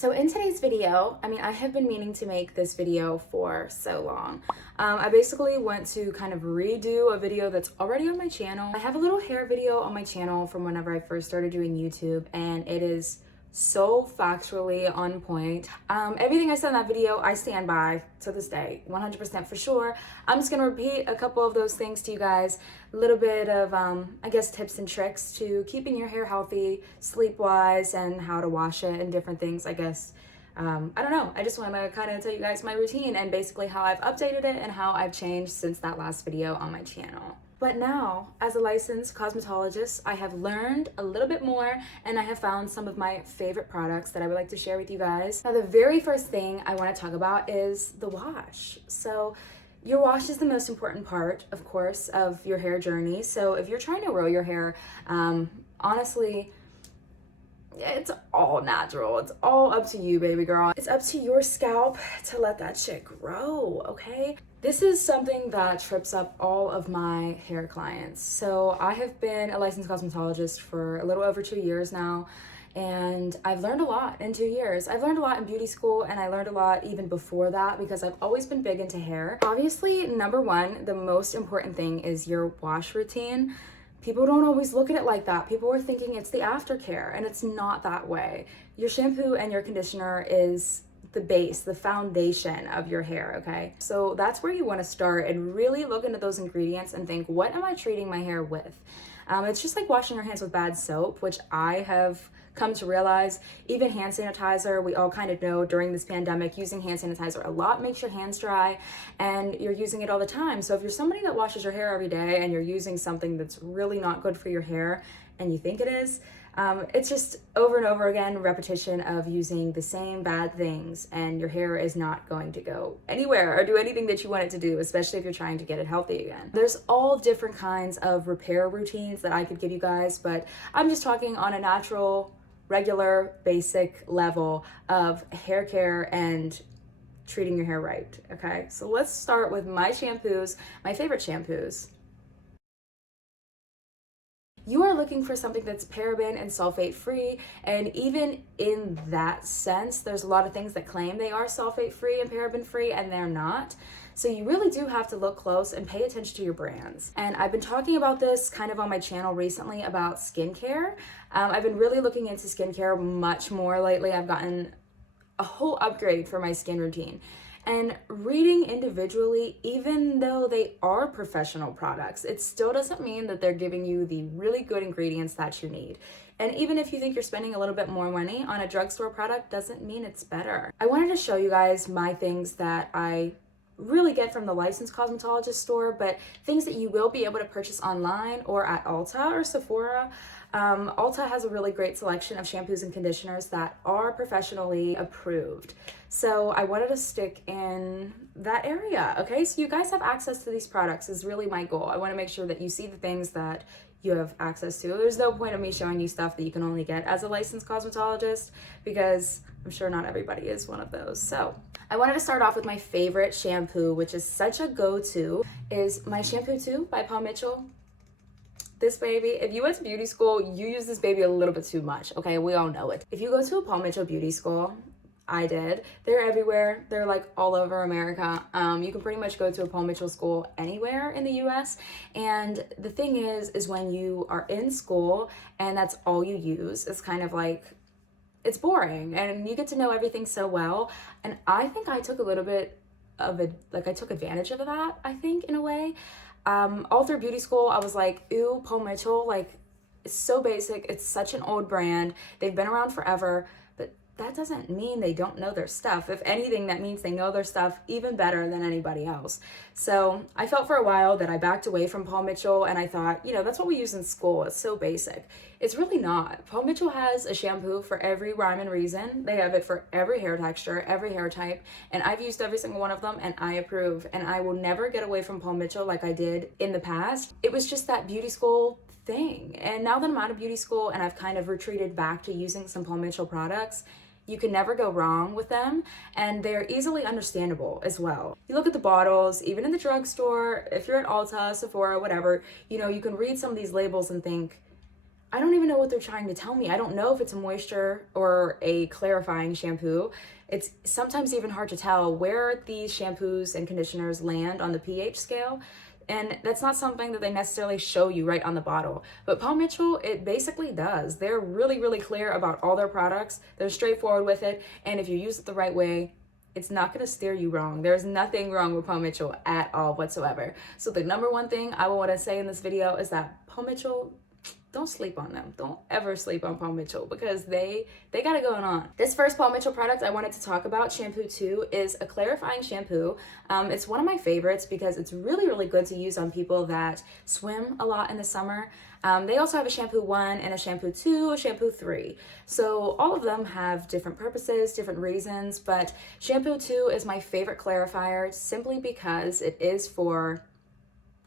So in today's video, I have been meaning to make this video for so long. I basically want to kind of redo a video that's already on my channel. I have a little hair video on my channel from whenever I first started doing YouTube, and it is so factually on point. Everything I said in that video, I stand by to this day, 100% for sure. I'm just gonna repeat a couple of those things to you guys. A little bit of, I guess, tips and tricks to keeping your hair healthy, sleep-wise, and how to wash it and different things, I guess. I don't know. I just want to kind of tell you guys my routine and basically how I've updated it and how I've changed since that last video on my channel. But now, as a licensed cosmetologist, I have learned a little bit more and I have found some of my favorite products that I would like to share with you guys. Now, the very first thing I want to talk about is the wash. So your wash is the most important part, of course, of your hair journey. So if you're trying to roll your hair, honestly, it's all natural. It's all up to you, baby girl. It's up to your scalp to let that shit grow, okay? This is something that trips up all of my hair clients. So I have been a licensed cosmetologist for a little over 2 years now, and I've learned a lot in 2 years. I've learned a lot in beauty school, and I learned a lot even before that because I've always been big into hair. Obviously, number one, the most important thing is your wash routine. People don't always look at it like that. People are thinking it's the aftercare, and it's not that way. Your shampoo and your conditioner is the base, the foundation of your hair, okay? So that's where you want to start and really look into those ingredients and think, what am I treating my hair with? It's just like washing your hands with bad soap, which I have come to realize. Even hand sanitizer, we all kind of know during this pandemic, using hand sanitizer a lot makes your hands dry, and you're using it all the time. So if you're somebody that washes your hair every day and you're using something that's really not good for your hair and you think it is, it's just over and over again repetition of using the same bad things, and your hair is not going to go anywhere or do anything that you want it to do, especially if you're trying to get it healthy again. There's all different kinds of repair routines that I could give you guys, but I'm just talking on a natural, regular, basic level of hair care and treating your hair right, okay? So let's start with my shampoos, my favorite shampoos. You are looking for something that's paraben and sulfate free, and even in that sense, there's a lot of things that claim they are sulfate free and paraben free, and they're not. So you really do have to look close and pay attention to your brands. And I've been talking about this kind of on my channel recently about skincare. I've been really looking into skincare much more lately. I've gotten a whole upgrade for my skin routine. And reading individually, even though they are professional products, it still doesn't mean that they're giving you the really good ingredients that you need. And even if you think you're spending a little bit more money on a drugstore product, doesn't mean it's better. I wanted to show you guys my things that I really get from the licensed cosmetologist store, but things that you will be able to purchase online or at Ulta or Sephora. Ulta has a really great selection of shampoos and conditioners that are professionally approved. So I wanted to stick in that area, okay? So you guys have access to these products is really my goal. I want to make sure that you see the things that you have access to. There's no point of me showing you stuff that you can only get as a licensed cosmetologist because I'm sure not everybody is one of those. So I wanted to start off with my favorite shampoo, which is such a go-to, is my Shampoo 2 by Paul Mitchell. This baby, if you went to beauty school, you use this baby a little bit too much, okay? We all know it. If you go to a Paul Mitchell beauty school, I did. They're everywhere. They're like all over America. You can pretty much go to a Paul Mitchell school anywhere in the US. And the thing is when you are in school and that's all you use, it's kind of like, it's boring and you get to know everything so well. And I think I took a little bit of I took advantage of that, I think, in a way. All through beauty school, I was like, ew, Paul Mitchell, like, it's so basic. It's such an old brand. They've been around forever, but that doesn't mean they don't know their stuff. If anything, that means they know their stuff even better than anybody else. So I felt for a while that I backed away from Paul Mitchell, and I thought, you know, that's what we use in school. It's so basic. It's really not. Paul Mitchell has a shampoo for every rhyme and reason. They have it for every hair texture, every hair type, and I've used every single one of them, and I approve. And I will never get away from Paul Mitchell like I did in the past. It was just that beauty school thing. And now that I'm out of beauty school and I've kind of retreated back to using some Paul Mitchell products, you can never go wrong with them, and they're easily understandable as well. You look at the bottles, even in the drugstore, if you're at Ulta, Sephora, whatever, you know, you can read some of these labels and think, I don't even know what they're trying to tell me. I don't know if it's a moisture or a clarifying shampoo. It's sometimes even hard to tell where these shampoos and conditioners land on the pH scale. And that's not something that they necessarily show you right on the bottle. But Paul Mitchell, it basically does. They're really, really clear about all their products. They're straightforward with it. And if you use it the right way, it's not going to steer you wrong. There's nothing wrong with Paul Mitchell at all whatsoever. So the number one thing I want to say in this video is that Paul Mitchell, don't sleep on them. Don't ever sleep on Paul Mitchell because they got it going on. This first Paul Mitchell product I wanted to talk about, Shampoo 2, is a clarifying shampoo. It's one of my favorites because it's really, really good to use on people that swim a lot in the summer. They also have a Shampoo 1 and a Shampoo 2, a Shampoo 3. So all of them have different purposes, different reasons, but Shampoo 2 is my favorite clarifier simply because it is for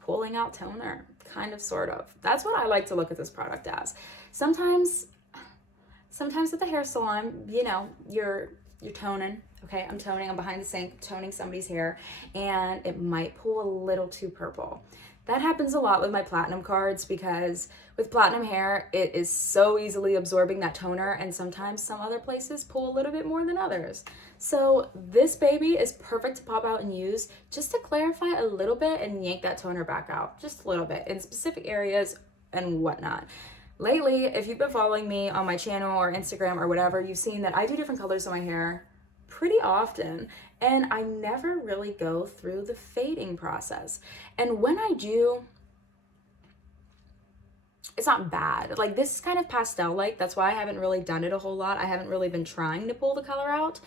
pulling out toner. Kind of, sort of. That's what I like to look at this product as. Sometimes at the hair salon, you know, you're toning, okay? I'm toning, I'm behind the sink, toning somebody's hair, and it might pull a little too purple. That happens a lot with my platinum cards because with platinum hair, it is so easily absorbing that toner, and sometimes some other places pull a little bit more than others. So this baby is perfect to pop out and use just to clarify a little bit and yank that toner back out just a little bit in specific areas and whatnot. Lately, if you've been following me on my channel or Instagram or whatever, you've seen that I do different colors in my hair pretty often, and I never really go through the fading process. And when I do, it's not bad. Like, this is kind of pastel-like. That's why I haven't really done it a whole lot. I haven't really been trying to pull the color out.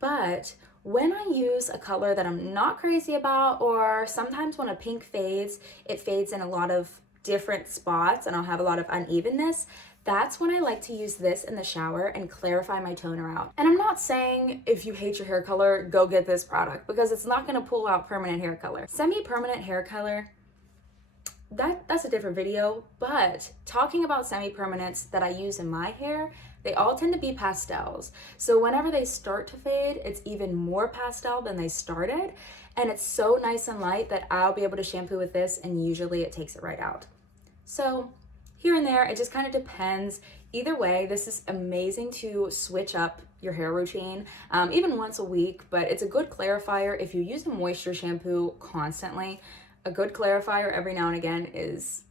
But when I use a color that I'm not crazy about, or sometimes when a pink fades, it fades in a lot of different spots and I'll have a lot of unevenness, that's when I like to use this in the shower and clarify my toner out. And I'm not saying if you hate your hair color, go get this product, because it's not gonna pull out permanent hair color. Semi-permanent hair color, that's a different video, but talking about semi-permanents that I use in my hair, they all tend to be pastels. So whenever they start to fade, it's even more pastel than they started. And it's so nice and light that I'll be able to shampoo with this, and usually it takes it right out. So here and there, it just kind of depends. Either way, this is amazing to switch up your hair routine, even once a week, but it's a good clarifier if you use a moisture shampoo constantly. A good clarifier every now and again is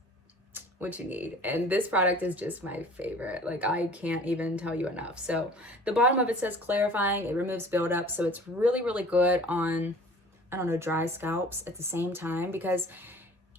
what you need. And this product is just my favorite. Like, I can't even tell you enough. So the bottom of it says clarifying, it removes buildup. So it's really, really good on, I don't know, dry scalps at the same time, because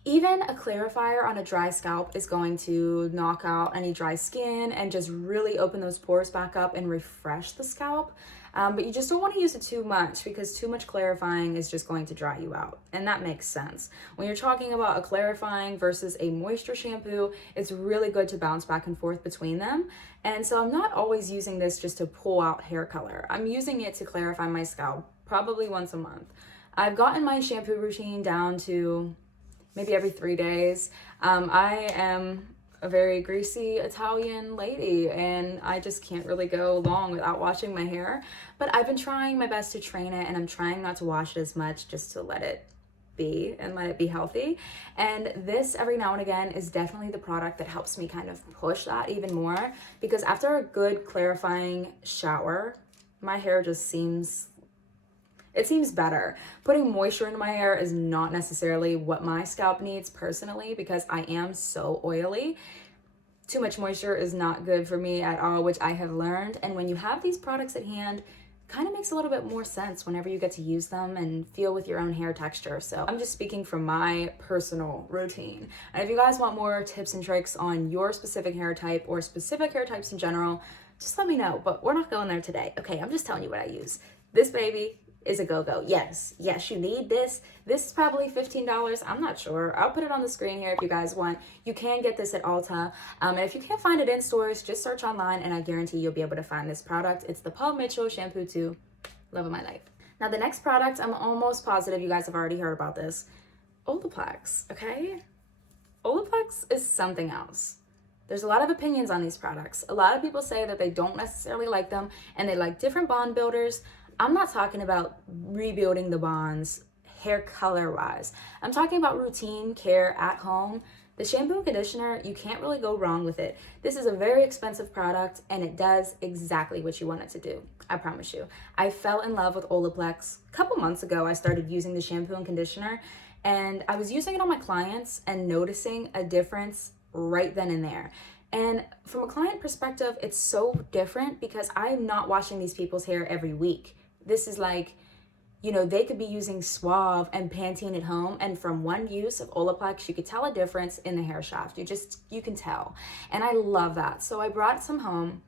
even a clarifier on a dry scalp is going to knock out any dry skin and just really open those pores back up and refresh the scalp. But you just don't want to use it too much, because too much clarifying is just going to dry you out. And that makes sense. When you're talking about a clarifying versus a moisture shampoo, it's really good to bounce back and forth between them. And so I'm not always using this just to pull out hair color. I'm using it to clarify my scalp probably once a month. I've gotten my shampoo routine down to maybe every 3 days. I am a very greasy Italian lady, and I just can't really go long without washing my hair. But I've been trying my best to train it, and I'm trying not to wash it as much, just to let it be and let it be healthy. And this every now and again is definitely the product that helps me kind of push that even more, because after a good clarifying shower, my hair just seems better. Putting moisture into my hair is not necessarily what my scalp needs personally, because I am so oily. Too much moisture is not good for me at all, which I have learned. And when you have these products at hand, kind of makes a little bit more sense whenever you get to use them and feel with your own hair texture. So I'm just speaking from my personal routine. And if you guys want more tips and tricks on your specific hair type or specific hair types in general, just let me know. But we're not going there today. Okay, I'm just telling you what I use. This baby is a go-go. Yes, you need this. This is probably $15. I'm not sure. I'll put it on the screen here if you guys want. You can get this at Ulta. And if you can't find it in stores, just search online and I guarantee you'll be able to find this product. It's the Paul Mitchell Shampoo 2. Love of my life. Now the next product, I'm almost positive you guys have already heard about this. Olaplex, okay? Olaplex is something else. There's a lot of opinions on these products. A lot of people say that they don't necessarily like them and they like different bond builders. I'm not talking about rebuilding the bonds hair color wise. I'm talking about routine care at home. The shampoo and conditioner, you can't really go wrong with it. This is a very expensive product and it does exactly what you want it to do. I promise you. I fell in love with Olaplex. A couple months ago, I started using the shampoo and conditioner, and I was using it on my clients and noticing a difference right then and there. And from a client perspective, it's so different because I'm not washing these people's hair every week. This is like, you know, they could be using Suave and Pantene at home, and from one use of Olaplex, you could tell a difference in the hair shaft. You can tell. And I love that. So I brought some home.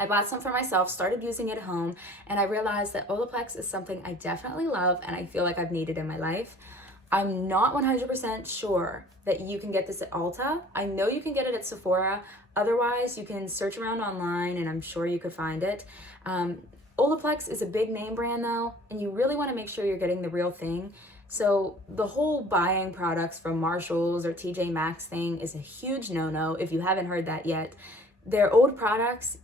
I bought some for myself, started using it at home, and I realized that Olaplex is something I definitely love and I feel like I've needed in my life. I'm not 100% sure that you can get this at Ulta. I know you can get it at Sephora. Otherwise, you can search around online and I'm sure you could find it. Olaplex is a big name brand though, and you really want to make sure you're getting the real thing. So the whole buying products from Marshalls or TJ Maxx thing is a huge no-no if you haven't heard that yet. They're old products.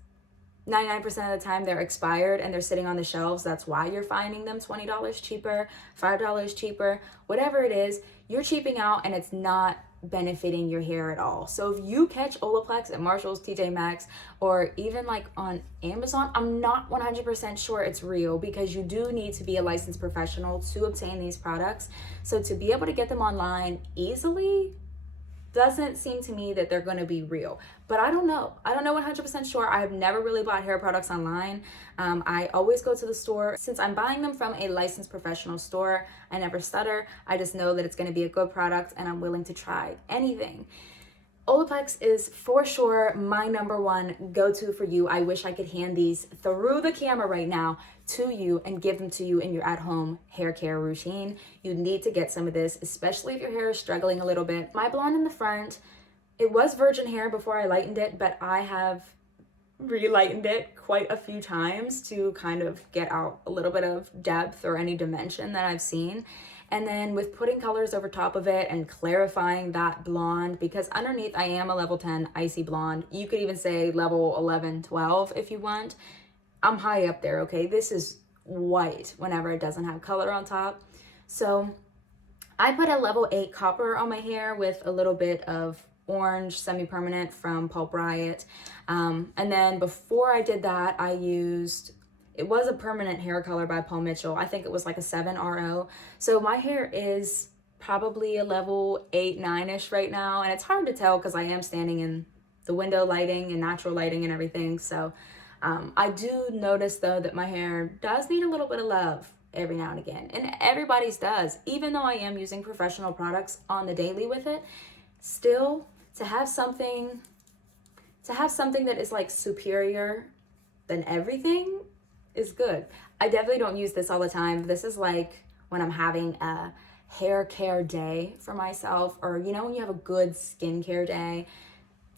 99% of the time they're expired and they're sitting on the shelves. That's why you're finding them $20 cheaper, $5 cheaper, whatever it is, you're cheaping out and it's not benefiting your hair at all. So if you catch Olaplex at Marshalls, TJ Maxx, or even like on Amazon, I'm not 100% sure it's real because you do need to be a licensed professional to obtain these products. So to be able to get them online easily doesn't seem to me that they're going to be real, but I don't know 100% sure. I have never really bought hair products online. I always go to the store. Since I'm buying them from a licensed professional store, I never stutter. I just know that it's going to be a good product and I'm willing to try anything. Olaplex is for sure my number one go-to for you. I wish I could hand these through the camera right now to you and give them to you in your at-home hair care routine. You need to get some of this, especially if your hair is struggling a little bit. My blonde in the front, it was virgin hair before I lightened it, but I have relightened it quite a few times to kind of get out a little bit of depth or any dimension that I've seen. And then with putting colors over top of it and clarifying that blonde, because underneath I am a level 10 icy blonde. You could even say level 11, 12 if you want. I'm high up there, okay? This is white whenever it doesn't have color on top. So I put a level 8 copper on my hair with a little bit of orange semi-permanent from Pulp Riot. And then before I did that, I used... It was a permanent hair color by Paul Mitchell. I think it was like a 7 RO. So my hair is probably a level 8, 9-ish right now. And it's hard to tell because I am standing in the window lighting and natural lighting and everything. So I do notice though that my hair does need a little bit of love every now and again. And everybody's does. Even though I am using professional products on the daily with it, still to have something that is like superior than everything is good. I definitely don't use this all the time. This is like when I'm having a hair care day for myself, or you know when you have a good skincare day,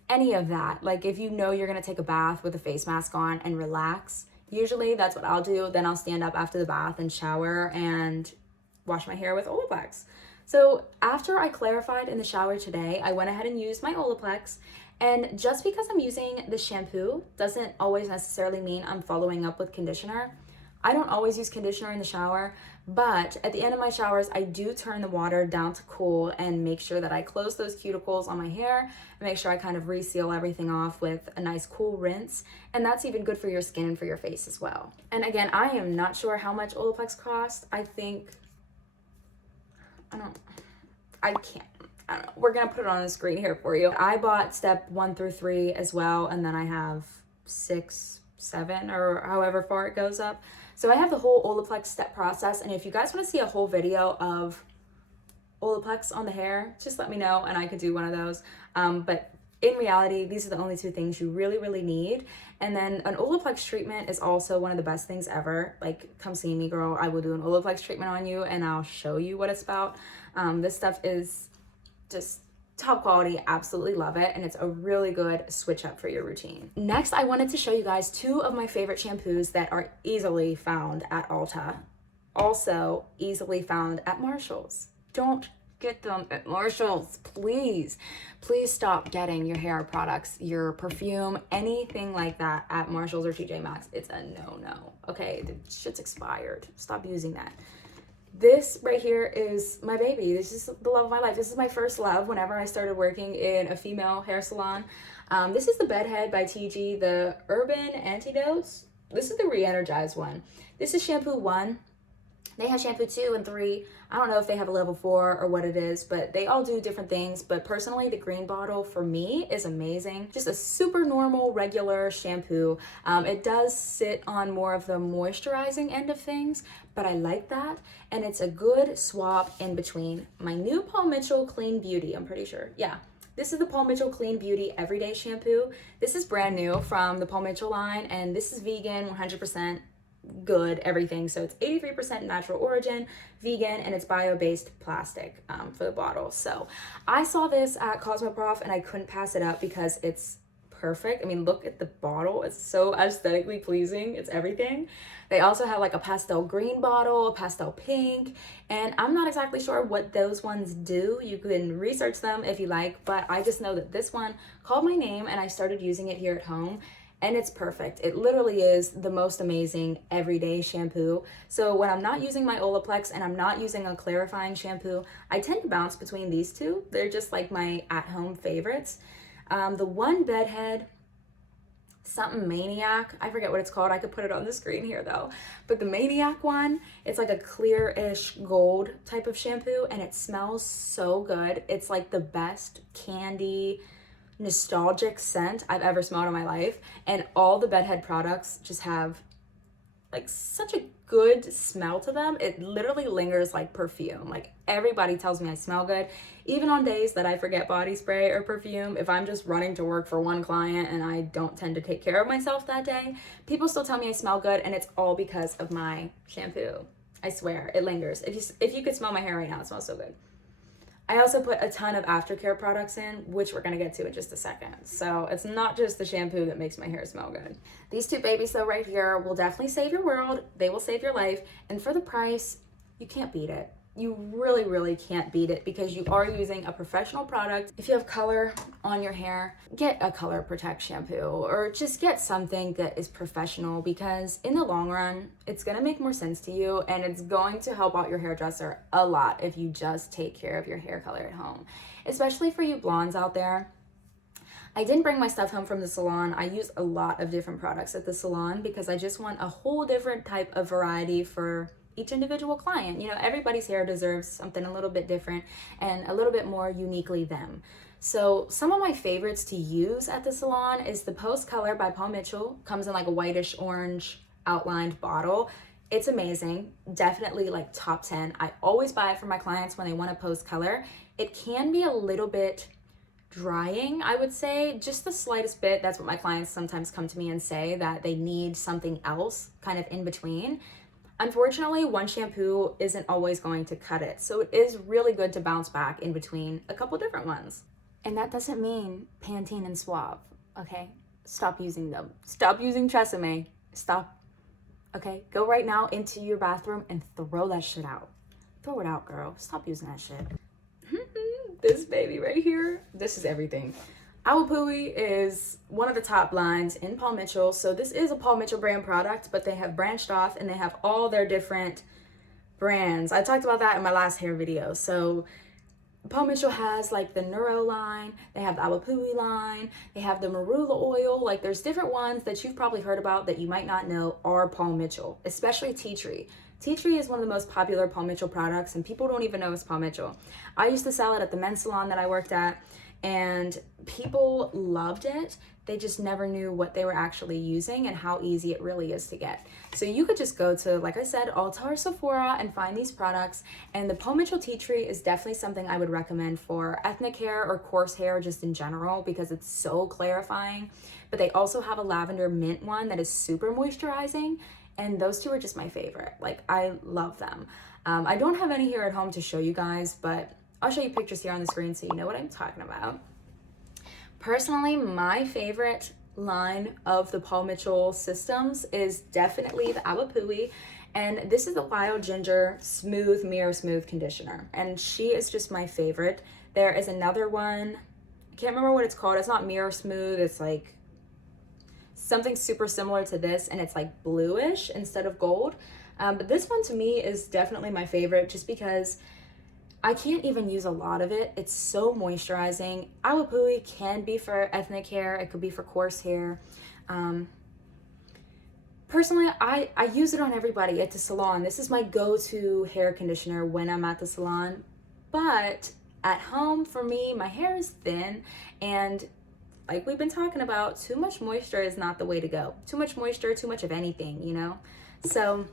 any of that. Like if you know you're gonna take a bath with a face mask on and relax, usually that's what I'll do. Then I'll stand up after the bath and shower and wash my hair with Olaplex. So after I clarified in the shower today, I went ahead and used my Olaplex. And just because I'm using the shampoo doesn't always necessarily mean I'm following up with conditioner. I don't always use conditioner in the shower, but at the end of my showers, I do turn the water down to cool and make sure that I close those cuticles on my hair and make sure I kind of reseal everything off with a nice cool rinse. And that's even good for your skin and for your face as well. And again, I am not sure how much Olaplex cost. I don't know. We're gonna put it on the screen here for you. I bought step 1 through 3 as well, and then I have 6, 7, or however far it goes up. So I have the whole Olaplex step process, and if you guys wanna see a whole video of Olaplex on the hair, just let me know and I could do one of those. But in reality, these are the only 2 things you really, really need. And then an Olaplex treatment is also one of the best things ever. Like, come see me, girl. I will do an Olaplex treatment on you and I'll show you what it's about. This stuff is just top quality, absolutely love it, and it's a really good switch up for your routine. Next, I wanted to show you guys 2 of my favorite shampoos that are easily found at Ulta, also easily found at Marshalls. Don't get them at Marshalls, please. Please stop getting your hair products, your perfume, anything like that at Marshalls or TJ Maxx. It's a no-no, okay? The shit's expired. Stop using that. This right here is my baby. This is the love of my life. This is my first love whenever I started working in a female hair salon. This is the Bedhead by TG, the Urban Antidotes. This is the re-energized one. This is shampoo 1. They have shampoo 2 and 3. I don't know if they have a level 4 or what it is, but they all do different things. But personally, the green bottle for me is amazing. Just a super normal, regular shampoo. It does sit on more of the moisturizing end of things, but I like that. And it's a good swap in between my new Paul Mitchell Clean Beauty, I'm pretty sure. Yeah. This is the Paul Mitchell Clean Beauty Everyday Shampoo. This is brand new from the Paul Mitchell line, and this is vegan, 100% good, everything. So it's 83% natural origin, vegan, and it's bio-based plastic for the bottle. So I saw this at Cosmoprof and I couldn't pass it up because it's perfect. I mean, look at the bottle. It's so aesthetically pleasing. It's everything. They also have like a pastel green bottle, a pastel pink, and I'm not exactly sure what those ones do. You can research them if you like, but I just know that this one called my name and I started using it here at home. And it's perfect. It literally is the most amazing everyday shampoo. So when I'm not using my Olaplex and I'm not using a clarifying shampoo, I tend to bounce between these two. They're just like my at-home favorites. The one Bedhead, something Maniac, I forget what it's called. I could put it on the screen here though. But the Maniac one, it's like a clear-ish gold type of shampoo and it smells so good. It's like the best candy, nostalgic scent I've ever smelled in my life, and all the Bedhead products just have like such a good smell to them. It literally lingers like perfume. Like everybody tells me I smell good, even on days that I forget body spray or perfume. If I'm just running to work for one client and I don't tend to take care of myself that day, people still tell me I smell good, and it's all because of my shampoo. I swear, it lingers. If you could smell my hair right now, it smells so good. I also put a ton of aftercare products in, which we're gonna get to in just a second. So it's not just the shampoo that makes my hair smell good. These two babies though right here will definitely save your world. They will save your life. And for the price, you can't beat it. You really, really can't beat it because you are using a professional product. If you have color on your hair, get a Color Protect shampoo or just get something that is professional, because in the long run, it's gonna make more sense to you and it's going to help out your hairdresser a lot if you just take care of your hair color at home. Especially for you blondes out there. I didn't bring my stuff home from the salon. I use a lot of different products at the salon because I just want a whole different type of variety for each individual client. You know, everybody's hair deserves something a little bit different and a little bit more uniquely them. So some of my favorites to use at the salon is the Post Color by Paul Mitchell. Comes in like a whitish orange outlined bottle. It's amazing. Definitely like top 10. I always buy it for my clients when they want a post color. It can be a little bit drying, I would say, just the slightest bit. That's what my clients sometimes come to me and say, that they need something else kind of in between. Unfortunately, one shampoo isn't always going to cut it. So it is really good to bounce back in between a couple different ones. And that doesn't mean Pantene and Suave, okay? Stop using them. Stop using Tresemme. Stop, okay? Go right now into your bathroom and throw that shit out. Throw it out, girl. Stop using that shit. This baby right here, this is everything. Awapui is one of the top lines in Paul Mitchell. So this is a Paul Mitchell brand product, but they have branched off and they have all their different brands. I talked about that in my last hair video. So Paul Mitchell has like the Neuro line, they have the Awapui line, they have the Marula oil. Like there's different ones that you've probably heard about that you might not know are Paul Mitchell, especially tea tree. Tea tree is one of the most popular Paul Mitchell products and people don't even know it's Paul Mitchell. I used to sell it at the men's salon that I worked at, and people loved it. They just never knew what they were actually using and how easy it really is to get. So you could just go to, like I said, Ulta or Sephora and find these products. And the Paul Mitchell Tea Tree is definitely something I would recommend for ethnic hair or coarse hair just in general because it's so clarifying. But they also have a lavender mint one that is super moisturizing. And those two are just my favorite. Like, I love them. I don't have any here at home to show you guys, but I'll show you pictures here on the screen so you know what I'm talking about. Personally, my favorite line of the Paul Mitchell systems is definitely the Awapui, and this is the Wild Ginger Smooth Mirror Smooth Conditioner, and she is just my favorite. There is another one, I can't remember what it's called. It's not Mirror Smooth, it's like something super similar to this, and it's like bluish instead of gold. But this one to me is definitely my favorite just because I can't even use a lot of it. It's so moisturizing. Awapui can be for ethnic hair. It could be for coarse hair. Personally, I use it on everybody at the salon. This is my go-to hair conditioner when I'm at the salon. But at home, for me, my hair is thin, and like we've been talking about, too much moisture is not the way to go. Too much moisture, too much of anything, you know? So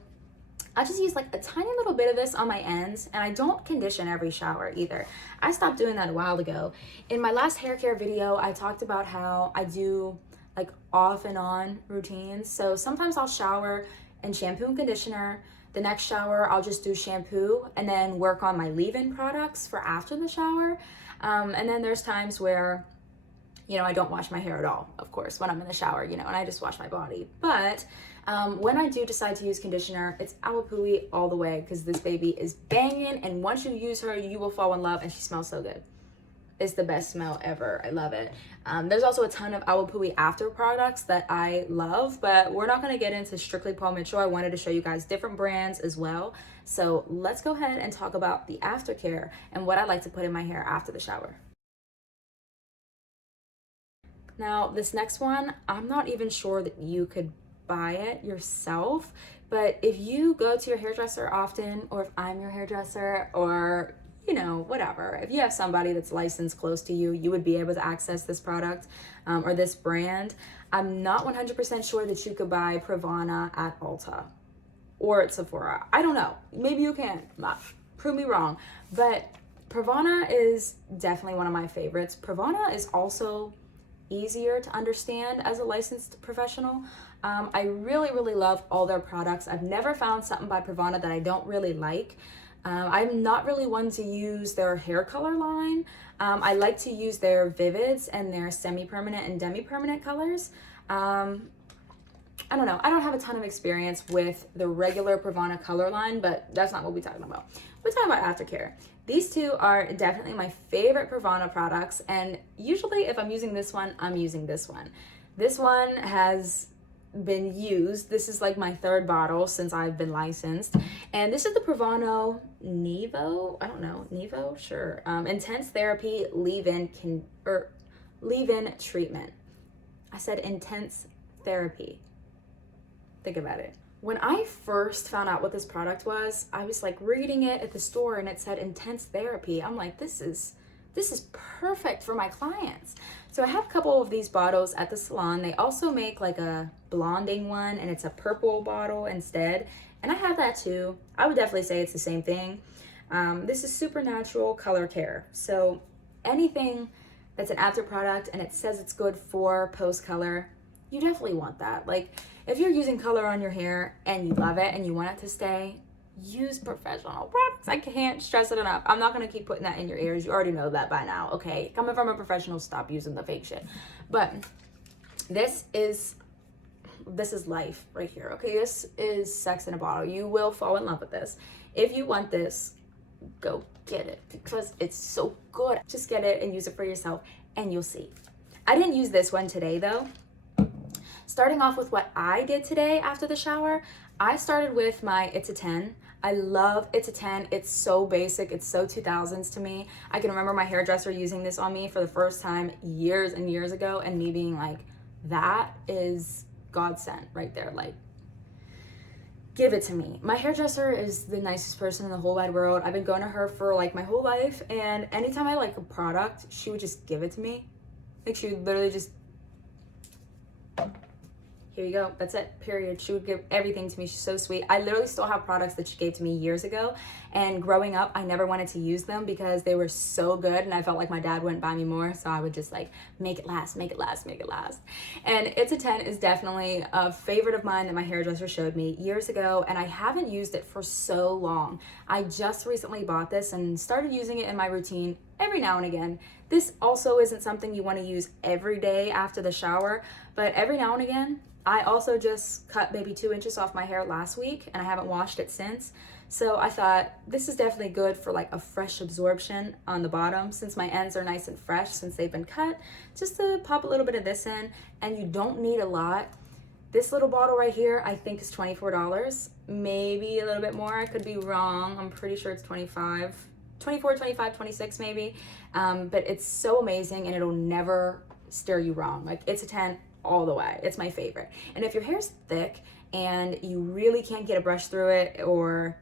I just use like a tiny little bit of this on my ends, and I don't condition every shower either. I stopped doing that a while ago. In my last hair care video, I talked about how I do like off and on routines. So sometimes I'll shower and shampoo and conditioner. The next shower, I'll just do shampoo and then work on my leave-in products for after the shower. And then there's times where, you know, I don't wash my hair at all, of course, when I'm in the shower, you know, and I just wash my body. But when I do decide to use conditioner, it's Awapui all the way, because this baby is banging, and once you use her, you will fall in love, and she smells so good. It's the best smell ever. I love it. There's also a ton of Awapui after products that I love, but we're not going to get into strictly Paul Mitchell. I wanted to show you guys different brands as well. So let's go ahead and talk about the aftercare and what I like to put in my hair after the shower. Now, this next one, I'm not even sure that you could buy it yourself, but if you go to your hairdresser often, or if I'm your hairdresser, or you know, whatever, if you have somebody that's licensed close to you, you would be able to access this product or this brand. I'm not 100% sure that you could buy Pravana at Ulta or at Sephora. I don't know. Maybe you can. Prove me wrong. But Pravana is definitely one of my favorites. Pravana is also easier to understand as a licensed professional. I really, really love all their products. I've never found something by Pravana that I don't really like. I'm not really one to use their hair color line. I like to use their Vivids and their semi-permanent and demi-permanent colors. I don't know. I don't have a ton of experience with the regular Pravana color line, but that's not what we're talking about. We're talking about aftercare. These two are definitely my favorite Pravana products, and usually if I'm using this one, I'm using this one. This one has been used. This is like my third bottle since I've been licensed, and this is the Pravana Nevo. I don't know, Nevo, sure. Intense Therapy leave-in leave-in treatment. I said intense therapy. Think about it. When I first found out what this product was, I was like reading it at the store and it said intense therapy. I'm like, this is perfect for my clients. So I have a couple of these bottles at the salon. They also make like a blonding one, and it's a purple bottle instead. And I have that too. I would definitely say it's the same thing. This is Supernatural Color Care. So anything that's an after product and it says it's good for post color, you definitely want that. Like if you're using color on your hair and you love it and you want it to stay, use professional products. I can't stress it enough. I'm not going to keep putting that in your ears. You already know that by now, okay? Coming from a professional, stop using the fake shit. But this is life right here, okay? This is sex in a bottle. You will fall in love with this. If you want this, go get it because it's so good. Just get it and use it for yourself and you'll see. I didn't use this one today though. Starting off with what I did today after the shower, I started with my It's a 10. I love It's a 10. It's so basic. It's so 2000s to me. I can remember my hairdresser using this on me for the first time years and years ago and me being like, that is godsend right there. Like, give it to me. My hairdresser is the nicest person in the whole wide world. I've been going to her for like my whole life, and anytime I like a product, she would just give it to me. Like she would literally just, here you go, that's it, period. She would give everything to me. She's so sweet. I literally still have products that she gave to me years ago, and growing up I never wanted to use them because they were so good and I felt like my dad wouldn't buy me more, so I would just like make it last, make it last, make it last. And It's a 10 is definitely a favorite of mine that my hairdresser showed me years ago, and I haven't used it for so long. I just recently bought this and started using it in my routine every now and again. This also isn't something you want to use every day after the shower, but every now and again. I also just cut maybe 2 inches off my hair last week and I haven't washed it since. So I thought this is definitely good for like a fresh absorption on the bottom, since my ends are nice and fresh since they've been cut. Just to pop a little bit of this in, and you don't need a lot. This little bottle right here, I think is $24, maybe a little bit more. I could be wrong. I'm pretty sure it's 25, 24, 25, 26 maybe. But it's so amazing and it'll never steer you wrong. Like, it's a 10 all the way. It's my favorite. And if your hair's thick and you really can't get a brush through it, or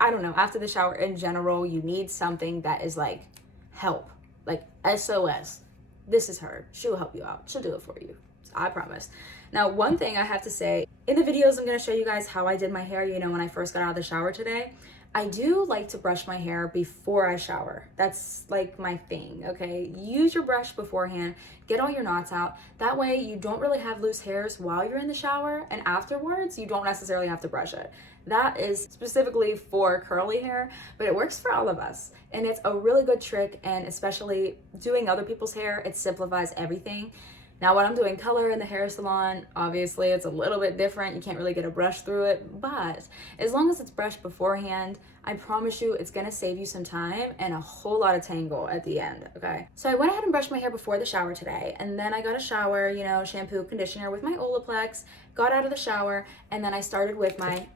I don't know, after the shower in general, you need something that is like help, like SOS. This is her. She'll help you out. She'll do it for you. I promise. Now, one thing I have to say, in the videos, I'm going to show you guys how I did my hair, you know, when I first got out of the shower today. I do like to brush my hair before I shower. That's like my thing, okay? Use your brush beforehand, get all your knots out. That way you don't really have loose hairs while you're in the shower, and afterwards you don't necessarily have to brush it. That is specifically for curly hair, but it works for all of us. And it's a really good trick, and especially doing other people's hair, it simplifies everything. Now, when I'm doing color in the hair salon, obviously it's a little bit different. You can't really get a brush through it, but as long as it's brushed beforehand, I promise you it's gonna save you some time and a whole lot of tangle at the end, okay? So I went ahead and brushed my hair before the shower today, and then I got a shower, you know, shampoo, conditioner with my Olaplex, got out of the shower, and then I started with my,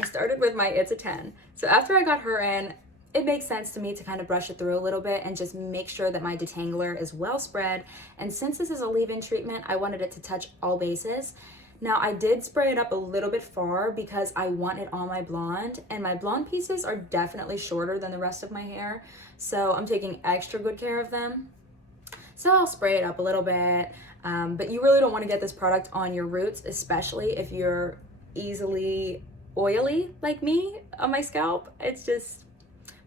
It's a 10. So after I got her in, it makes sense to me to kind of brush it through a little bit and just make sure that my detangler is well spread. And since this is a leave-in treatment, I wanted it to touch all bases. Now, I did spray it up a little bit far because I want it on my blonde, and my blonde pieces are definitely shorter than the rest of my hair, so I'm taking extra good care of them. So I'll spray it up a little bit, but you really don't want to get this product on your roots, especially if you're easily oily like me on my scalp. It's just,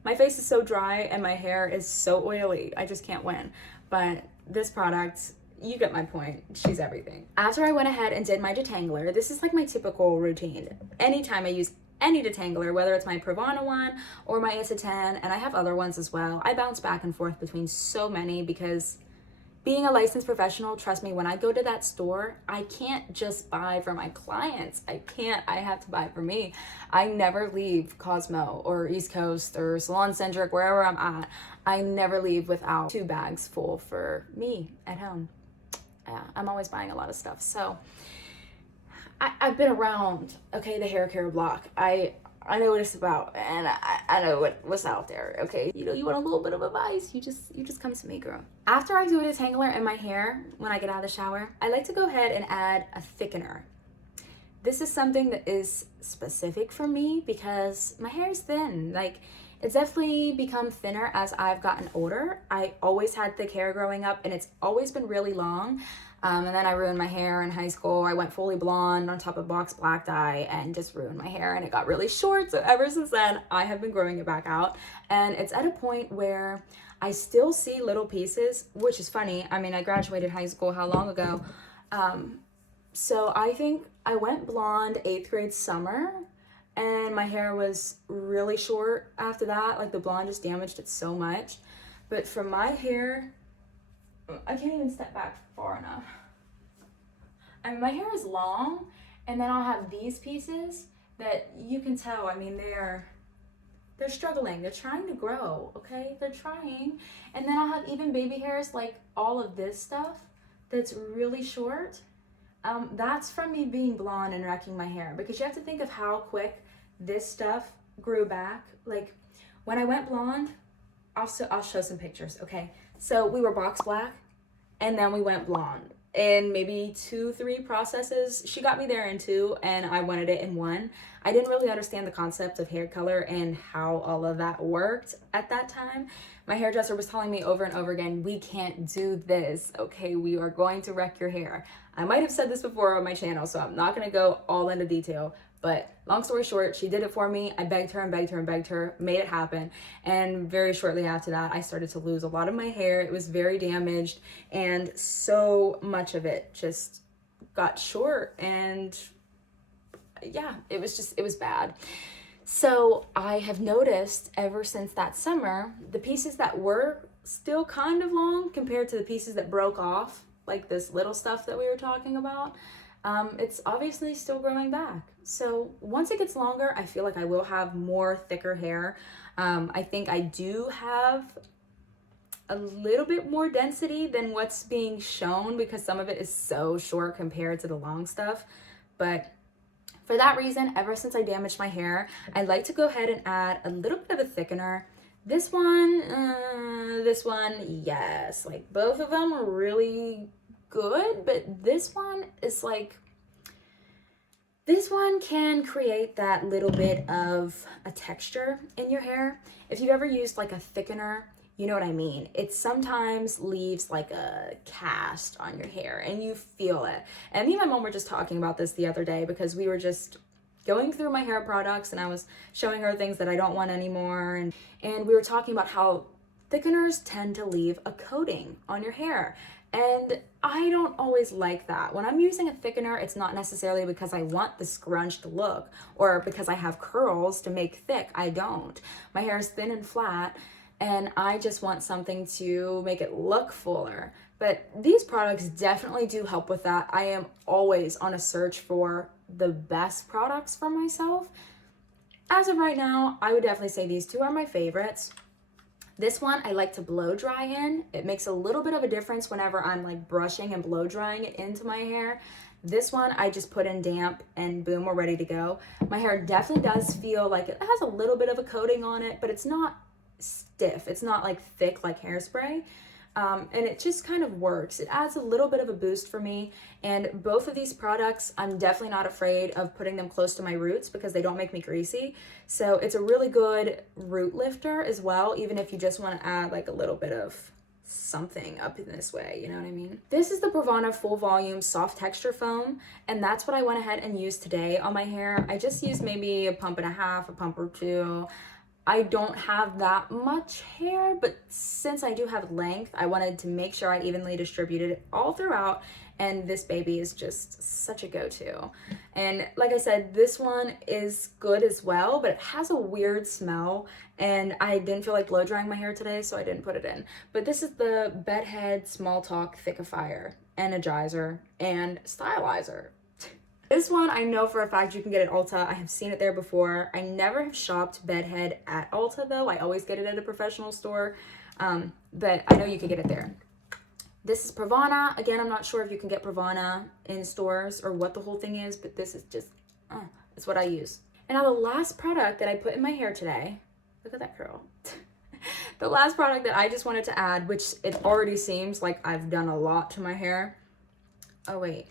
my face is so dry and my hair is so oily. I just can't win. But this product, you get my point. She's everything. After I went ahead and did my detangler, this is like my typical routine. Anytime I use any detangler, whether it's my Pravana one or my It's a 10, and I have other ones as well. I bounce back and forth between so many because being a licensed professional, trust me, when I go to that store, I can't just buy for my clients. I have to buy for me. I never leave Cosmo or East Coast or Salon Centric, wherever I'm at. I never leave without 2 bags full for me at home. Yeah, I'm always buying a lot of stuff. So I've been around, okay, the hair care block. I know what it's about, and I know what's out there, okay? You know, you want a little bit of advice, you just come to me, girl. After I do a detangler in my hair, when I get out of the shower, I like to go ahead and add a thickener. This is something that is specific for me because my hair is thin. Like, it's definitely become thinner as I've gotten older. I always had thick hair growing up, and it's always been really long. And then I ruined my hair in high school. I went fully blonde on top of box black dye and just ruined my hair, and it got really short. So ever since then, I have been growing it back out. And it's at a point where I still see little pieces, which is funny. I mean, I graduated high school how long ago? So I think I went blonde 8th grade summer, and my hair was really short after that. Like, the blonde just damaged it so much. But for my hair, I can't even step back far enough. I mean, my hair is long, and then I'll have these pieces that you can tell, I mean, they're struggling. They're trying to grow, okay? They're trying. And then I'll have even baby hairs, like all of this stuff that's really short. That's from me being blonde and wrecking my hair, because you have to think of how quick this stuff grew back. Like, when I went blonde, I'll show some pictures, okay? So we were box black, and then we went blonde in maybe 2-3 processes. She got me there in 2, and I wanted it in 1. I didn't really understand the concept of hair color and how all of that worked at that time. My hairdresser was telling me over and over again, we can't do this, okay? We are going to wreck your hair. I might have said this before on my channel, so I'm not gonna go all into detail, but long story short, she did it for me. I begged her and begged her and begged her, made it happen. And very shortly after that, I started to lose a lot of my hair. It was very damaged, and so much of it just got short, and yeah, it was bad. So I have noticed ever since that summer, the pieces that were still kind of long compared to the pieces that broke off, like this little stuff that we were talking about, it's obviously still growing back. So once it gets longer, I feel like I will have more thicker hair. I think I do have a little bit more density than what's being shown because some of it is so short compared to the long stuff. But for that reason, ever since I damaged my hair, I like to go ahead and add a little bit of a thickener. This one, yes. Like, both of them are really good, but this one is like, this one can create that little bit of a texture in your hair. If you've ever used like a thickener, you know what I mean. It sometimes leaves like a cast on your hair and you feel it. And me and my mom were just talking about this the other day because we were just going through my hair products and I was showing her things that I don't want anymore. And we were talking about how thickeners tend to leave a coating on your hair. And I don't always like that. When I'm using a thickener, it's not necessarily because I want the scrunched look or because I have curls to make thick. I don't. My hair is thin and flat and I just want something to make it look fuller. But these products definitely do help with that. I am always on a search for the best products for myself. As of right now, I would definitely say these two are my favorites. This one I like to blow dry in. It makes a little bit of a difference whenever I'm like brushing and blow drying it into my hair. This one I just put in damp and boom, we're ready to go. My hair definitely does feel like it has a little bit of a coating on it, but it's not stiff. It's not like thick like hairspray. And it just kind of works. It adds a little bit of a boost for me. And both of these products, I'm definitely not afraid of putting them close to my roots because they don't make me greasy. So it's a really good root lifter as well, even if you just want to add like a little bit of something up in this way, you know what I mean? This is the Pravana Full Volume Soft Texture Foam, and that's what I went ahead and used today on my hair. I just used maybe a pump and a half, a pump or two. I don't have that much hair, but since I do have length, I wanted to make sure I evenly distributed it all throughout, and this baby is just such a go-to. And like I said, this one is good as well, but it has a weird smell, and I didn't feel like blow drying my hair today, so I didn't put it in. But this is the Bedhead Small Talk Thickifier, Energizer, and Stylizer. This one, I know for a fact you can get at Ulta. I have seen it there before. I never have shopped Bedhead at Ulta though. I always get it at a professional store, but I know you can get it there. This is Pravana. Again, I'm not sure if you can get Pravana in stores or what the whole thing is, but this is just, it's what I use. And now the last product that I put in my hair today, look at that curl. The last product that I just wanted to add, which it already seems like I've done a lot to my hair. Oh wait.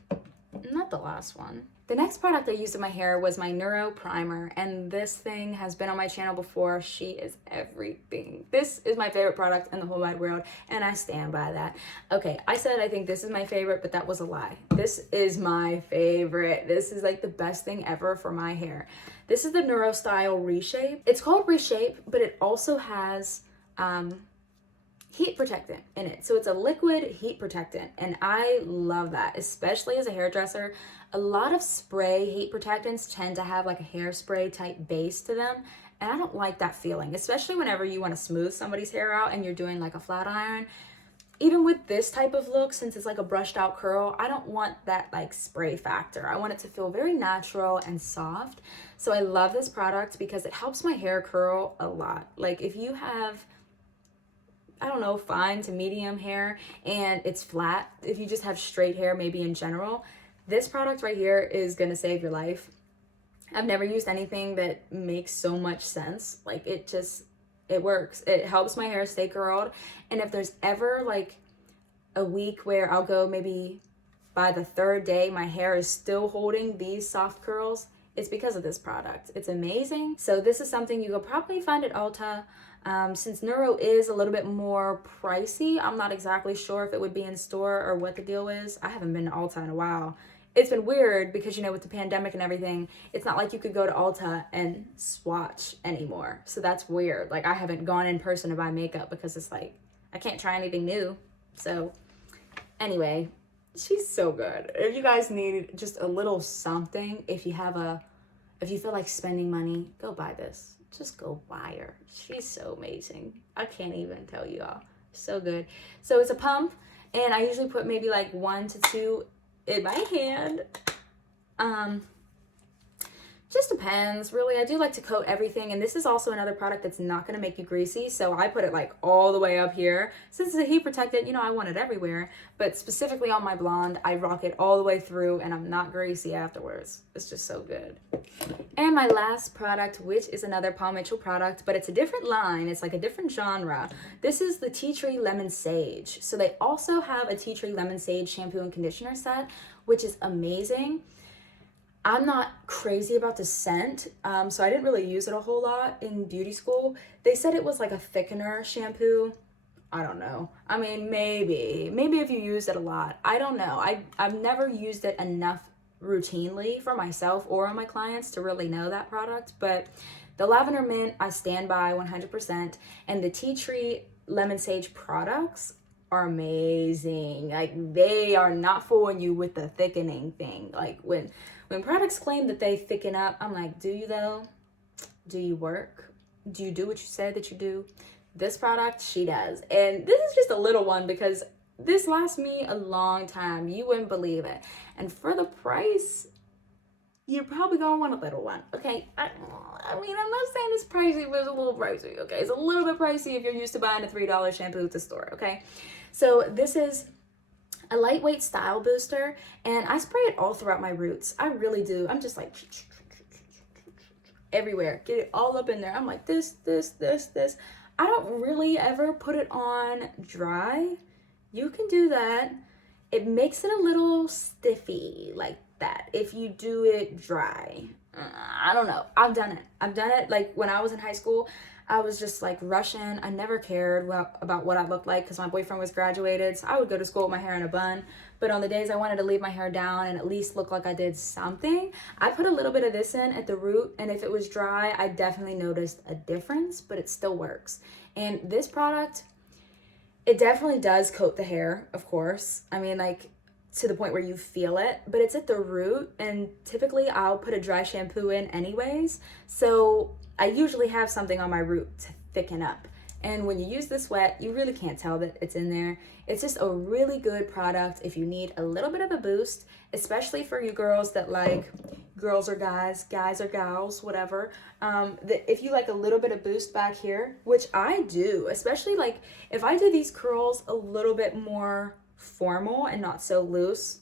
Not the last one. The next product I used in my hair was my Neuro Primer, and this thing has been on my channel before. She is everything. This is my favorite product in the whole wide world, and I stand by that. Okay, I said I think this is my favorite, but that was a lie. This is my favorite. This is like the best thing ever for my hair. This is the Neuro Style Reshape. It's called Reshape, but it also has heat protectant in it. So it's a liquid heat protectant, and I love that, especially as a hairdresser. A lot of spray heat protectants tend to have like a hairspray type base to them, and I don't like that feeling, especially whenever you want to smooth somebody's hair out and you're doing like a flat iron. Even with this type of look, since it's like a brushed out curl, I don't want that like spray factor. I want it to feel very natural and soft. So I love this product because it helps my hair curl a lot. Like if you have, I don't know, fine to medium hair and it's flat, if you just have straight hair maybe in general, this product right here is gonna save your life. I've never used anything that makes so much sense. Like it works. It helps my hair stay curled. And if there's ever like a week where I'll go maybe by the third day my hair is still holding these soft curls, it's because of this product. It's amazing. So this is something you will probably find at Ulta. Since Neuro is a little bit more pricey, I'm not exactly sure if it would be in store or what the deal is. I haven't been to Ulta in a while. It's been weird because, you know, with the pandemic and everything, it's not like you could go to Ulta and swatch anymore. So that's weird. Like I haven't gone in person to buy makeup because it's like, I can't try anything new. So anyway, she's so good. If you guys need just a little something, if you feel like spending money, go buy this. Just go buy her. She's so amazing. I can't even tell you all. So good. So it's a pump, and I usually put maybe like 1 to 2 in my hand. Just depends, really. I do like to coat everything, and this is also another product that's not going to make you greasy, so I put it like all the way up here. Since it's a heat protectant, you know, I want it everywhere, but specifically on my blonde, I rock it all the way through, and I'm not greasy afterwards. It's just so good. And my last product, which is another Paul Mitchell product, but it's a different line. It's like a different genre. This is the Tea Tree Lemon Sage. So they also have a Tea Tree Lemon Sage shampoo and conditioner set, which is amazing. I'm not crazy about the scent, so I didn't really use it a whole lot in beauty school. They said it was like a thickener shampoo. I don't know. I mean, maybe if you used it a lot. I don't know. I've never used it enough routinely for myself or on my clients to really know that product, but the lavender mint I stand by 100%, and the tea tree lemon sage products are amazing. Like, they are not fooling you with the thickening thing. Like, when products claim that they thicken up, I'm like, do you though? Do you work? Do you do what you said that you do? This product, she does. And this is just a little one because this lasts me a long time. You wouldn't believe it. And for the price, you're probably gonna want a little one. Okay, I mean, I'm not saying it's pricey, but it's a little pricey. Okay, it's a little bit pricey if you're used to buying a $3 shampoo at the store. Okay, so this is a lightweight style booster, and I spray it all throughout my roots. I really do. I'm just like everywhere, get it all up in there. I'm like this. I don't really ever put it on dry. You can do that. It makes it a little stiffy like that if you do it dry. I don't know. I've done it like when I was in high school. I was just like rushing. I never cared about what I looked like because my boyfriend was graduated, so I would go to school with my hair in a bun. But on the days I wanted to leave my hair down and at least look like I did something, I put a little bit of this in at the root, and if it was dry, I definitely noticed a difference, but it still works. And this product, it definitely does coat the hair, of course. I mean, like, to the point where you feel it, but it's at the root, and typically I'll put a dry shampoo in anyways, so I usually have something on my root to thicken up. And when you use this wet, you really can't tell that it's in there. It's just a really good product if you need a little bit of a boost, especially for you girls that like girls or guys or gals, whatever. If you like a little bit of boost back here, which I do, especially like if I do these curls a little bit more formal and not so loose,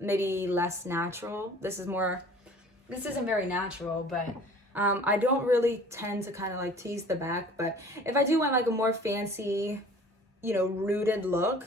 maybe less natural. This isn't very natural, but I don't really tend to kind of like tease the back, but if I do want like a more fancy, you know, rooted look,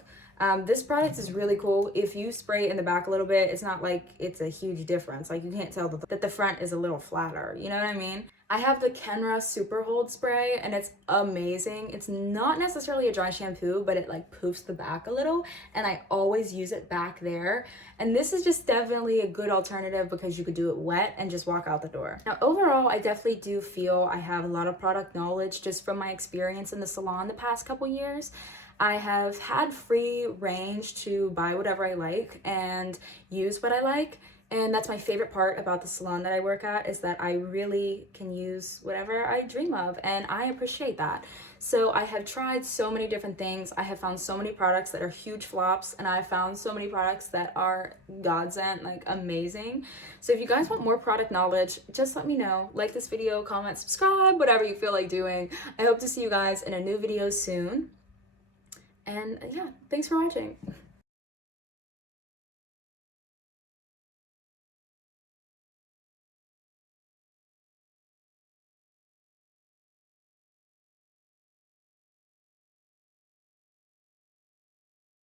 this product is really cool. If you spray it in the back a little bit, it's not like it's a huge difference. Like, you can't tell that the front is a little flatter, you know what I mean? I have the Kenra Super Hold Spray, and it's amazing. It's not necessarily a dry shampoo, but it like poofs the back a little, and I always use it back there. And this is just definitely a good alternative because you could do it wet and just walk out the door. Now, overall, I definitely do feel I have a lot of product knowledge just from my experience in the salon the past couple years. I have had free range to buy whatever I like and use what I like. And that's my favorite part about the salon that I work at, is that I really can use whatever I dream of, and I appreciate that. So I have tried so many different things. I have found so many products that are huge flops, and I found so many products that are godsend, like amazing. So if you guys want more product knowledge, just let me know. Like this video, comment, subscribe, whatever you feel like doing. I hope to see you guys in a new video soon. And yeah, thanks for watching.